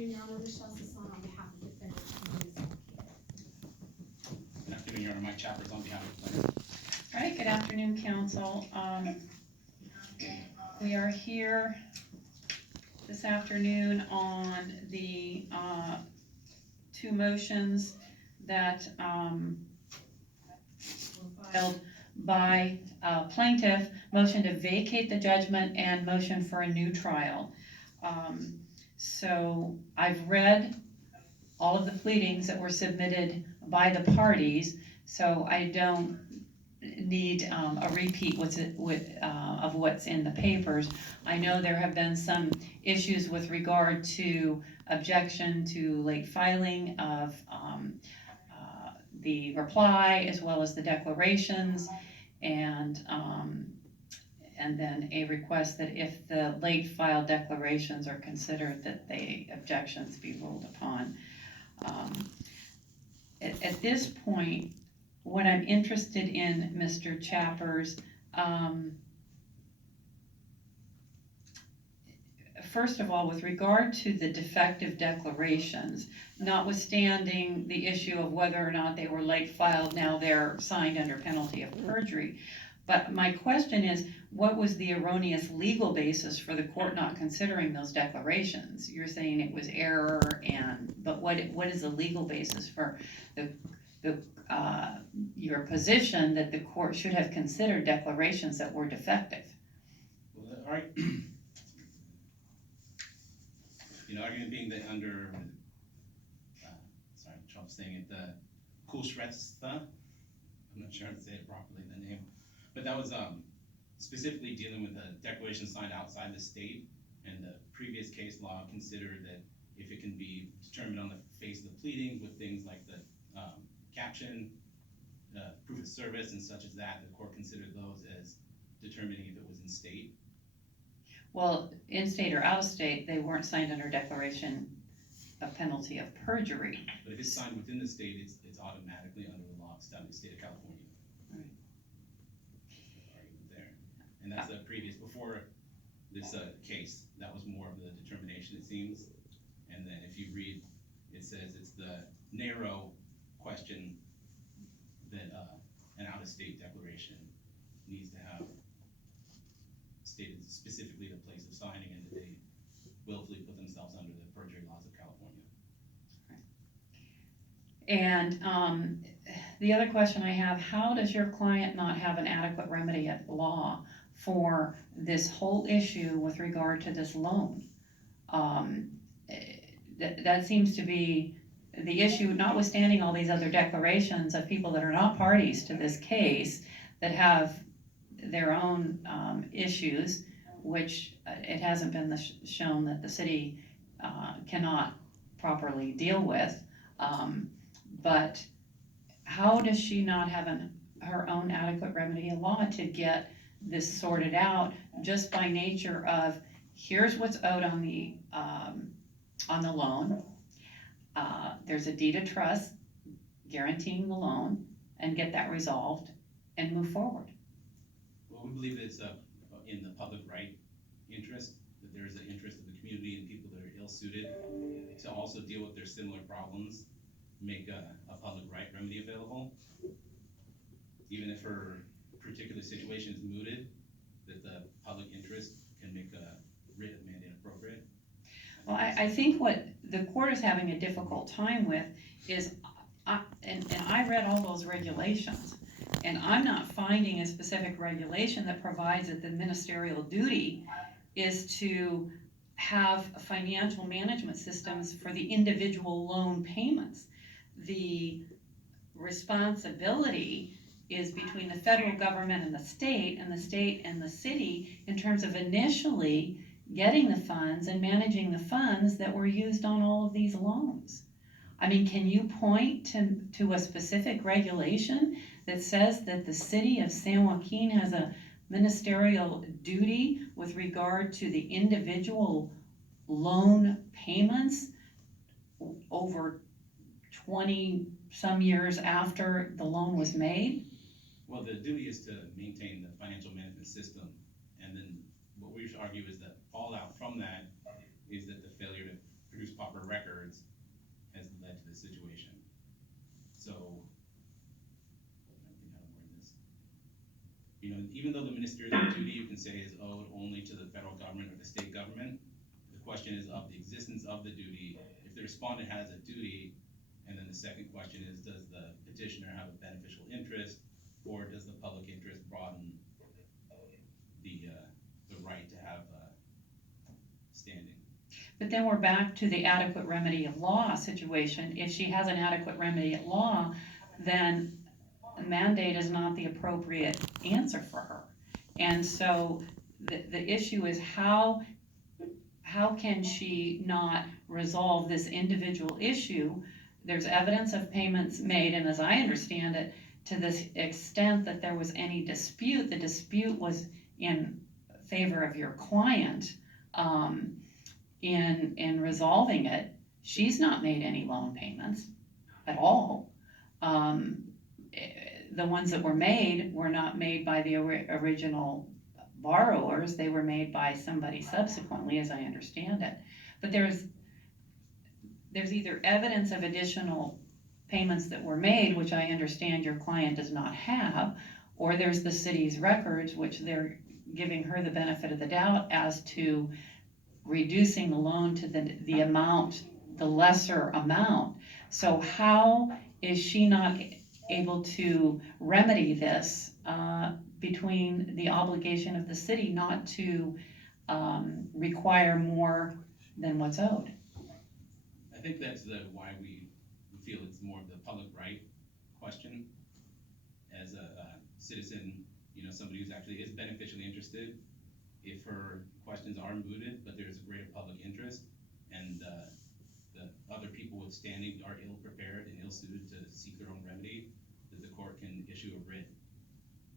afternoon, Your Honor. Michelle Sasson on behalf of defendant Community Self Care. Good afternoon, Your Honor. Mike Chappers on behalf of the plaintiff. All right, good afternoon, counsel. We are here this afternoon on the two motions that were filed by plaintiff, motion to vacate the judgment and motion for a new trial. So I've read all of the pleadings that were submitted by the parties, so I don't need a repeat of what's in the papers. I know there have been some issues with regard to objection to late filing of the reply as well as the declarations, and then a request that if the late filed declarations are considered, that the objections be ruled upon. At this point, what I'm interested in, Mr. Chappers, first of all, with regard to the defective declarations, notwithstanding the issue of whether or not they were late filed, now they're signed under penalty of perjury. But my question is, what was the erroneous legal basis for the court not considering those declarations? You're saying it was error, but what is the legal basis for your position that the court should have considered declarations that were defective? Well, all right. Argument being that under, sorry, Trump saying it, the Kulshrestha, I'm not sure how to say it properly, the name, but that was specifically dealing with a declaration signed outside the state, and the previous case law considered that if it can be determined on the face of the pleadings with things like the caption, proof of service and such as that, the court considered those as determining if it was in state. Well, in state or out of state, they weren't signed under declaration of penalty of perjury. But if it's signed within the state, it's automatically under the law established in the state of California. Right. Argument there, and that's the previous before this case. That was more of the determination, it seems. And then if you read, it says it's the narrow question that an out-of-state declaration needs to have stated specifically the place of signing, and that they willfully put themselves under the perjury laws of California. And the other question I have, how does your client not have an adequate remedy at law for this whole issue with regard to this loan? That seems to be the issue, notwithstanding all these other declarations of people that are not parties to this case that have their own issues, which it hasn't been shown that the city cannot properly deal with. But how does she not have her own adequate remedy in law to get this sorted out just by nature of here's what's owed on the loan, there's a deed of trust guaranteeing the loan, and get that resolved and move forward? Well, we believe that it's in the public right interest, that there is an interest of the community and people that are ill-suited to also deal with their similar problems, make a public right remedy available. Even if her particular situation is mooted, that the public interest can make a writ of mandate appropriate. Well, I think what the court is having a difficult time with is, and I read all those regulations, and I'm not finding a specific regulation that provides that the ministerial duty is to have financial management systems for the individual loan payments. The responsibility is between the federal government and the state and the city in terms of initially getting the funds and managing the funds that were used on all of these loans. I mean, can you point to a specific regulation that says that the city of San Joaquin has a ministerial duty with regard to the individual loan payments over 20 some years after the loan was made? Well, the duty is to maintain the financial management system, and then what we argue is that fallout from that is that the failure to produce proper records situation. So, I think how to word this. You know, even though the ministerial duty you can say is owed only to the federal government or the state government, the question is of the existence of the duty. If the respondent has a duty, and then the second question is, does the petitioner have a beneficial interest, or does the public interest broaden the right to have standing? But then we're back to the adequate remedy of law situation. If she has an adequate remedy at law, then a mandate is not the appropriate answer for her. And so the issue is how can she not resolve this individual issue? There's evidence of payments made, and as I understand it, to the extent that there was any dispute, the dispute was in favor of your client in resolving it. She's not made any loan payments at all. The ones that were made were not made by the original borrowers. They were made by somebody subsequently, as I understand it. But there's either evidence of additional payments that were made, which I understand your client does not have, or there's the city's records, which they're giving her the benefit of the doubt as to reducing the loan to the amount, the lesser amount. So how is she not able to remedy this between the obligation of the city not to require more than what's owed? I think that's why we feel it's more of the public right question. As a citizen, you know, somebody who's actually is beneficially interested, if her questions are mooted, but there's a greater public interest, and the other people with standing are ill prepared and ill suited to seek their own remedy, that the court can issue a writ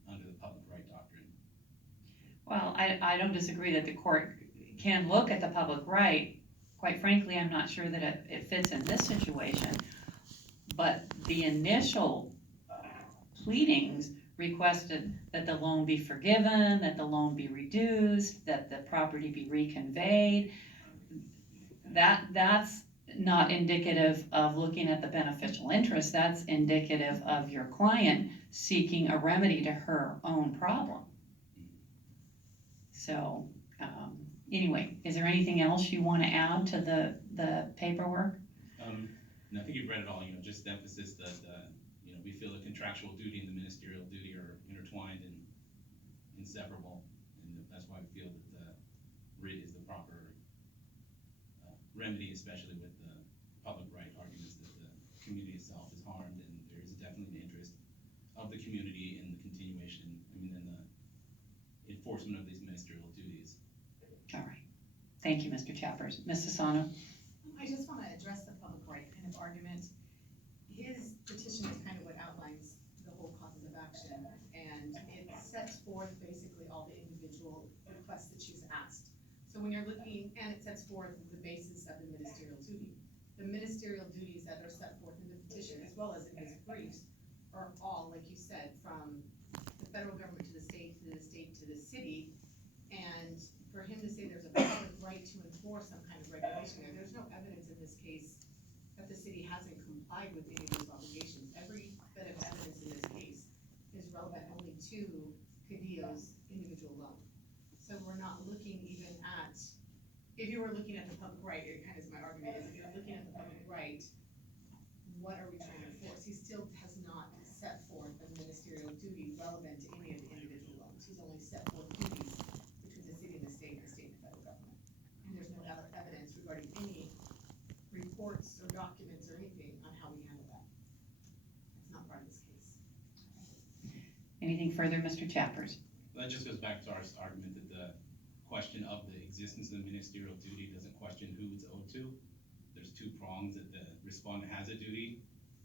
under the public right doctrine. Well, I don't disagree that the court can look at the public right. Quite frankly, I'm not sure that it fits in this situation, but the initial pleadings requested that the loan be forgiven, that the loan be reduced, that the property be reconveyed. That's not indicative of looking at the beneficial interest. That's indicative of your client seeking a remedy to her own problem. So anyway, is there anything else you want to add to the paperwork? And I think you've read it all. You know, just the emphasis that you know, we feel the contractual duty and the ministerial duty are intertwined and inseparable, and that's why we feel that the writ is the proper remedy, especially with the public right arguments that the community itself is harmed, and there is definitely an interest of the community in the continuation, in the enforcement of these ministerial duties. All right. Thank you, Mr. Chappers. Ms. Sassano? I just want to address the public right kind of argument. His petition is kind of what outlines the whole causes of action, and it sets forth basically all the individual requests that she's asked. So when you're looking, and it sets forth the basis of the ministerial duty. The ministerial duties that are set forth in the petition, as well as in his briefs, are all, like you said, from the federal government to the state, to the state, to the city. And for him to say there's a public right to enforce some kind of regulation there's no evidence in this case that the city hasn't complied with any of those obligations. Every bit of evidence in this case is relevant only to Cadillo's individual loan. So we're not looking even at, if you were looking at the public right, it kind of is my argument, is if you're looking at the public right, what are we trying to enforce? He still has not set forth a ministerial duty relevant to any of the individual loans. He's only set forth duties between the city and the state and the federal government. And there's no other evidence regarding any reports or documents or anything on how we handle that. It's not part of this case. Anything further, Mr. Chappers? That just goes back to our argument that the question of the existence of the ministerial duty doesn't question who it's owed to. There's two prongs, that the respondent has a duty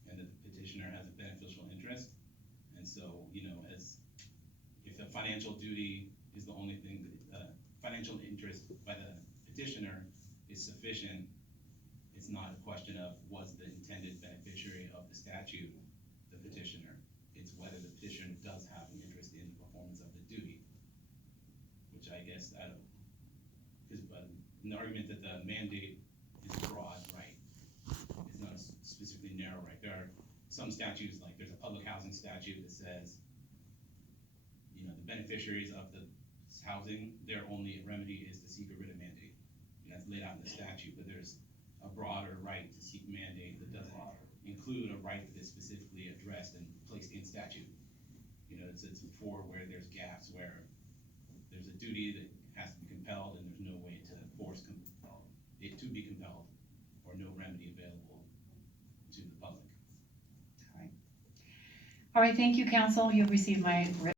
and that the petitioner has a beneficial interest. And so, you know, as if the financial duty is the only thing, that financial interest by the petitioner is sufficient, it's not a question of was the intended beneficiary of the statute the petitioner. It's whether the petitioner does have an interest in the performance of the duty, which I guess, I don't, because an argument that the mandate is broad, right, is it's not a specifically narrow right. There are some statutes, like there's a public housing statute that says, you know, the beneficiaries of the housing, their only remedy is to seek a writ of mandate. And that's laid out in the statute, but there's a broader right to seek mandate that doesn't include a right that is specifically addressed and placed in statute. You know, it's for where there's gaps, where there's a duty that has to be compelled and there's no way to force it to be compelled, or no remedy available to the public. All right, thank you, council. You've received my written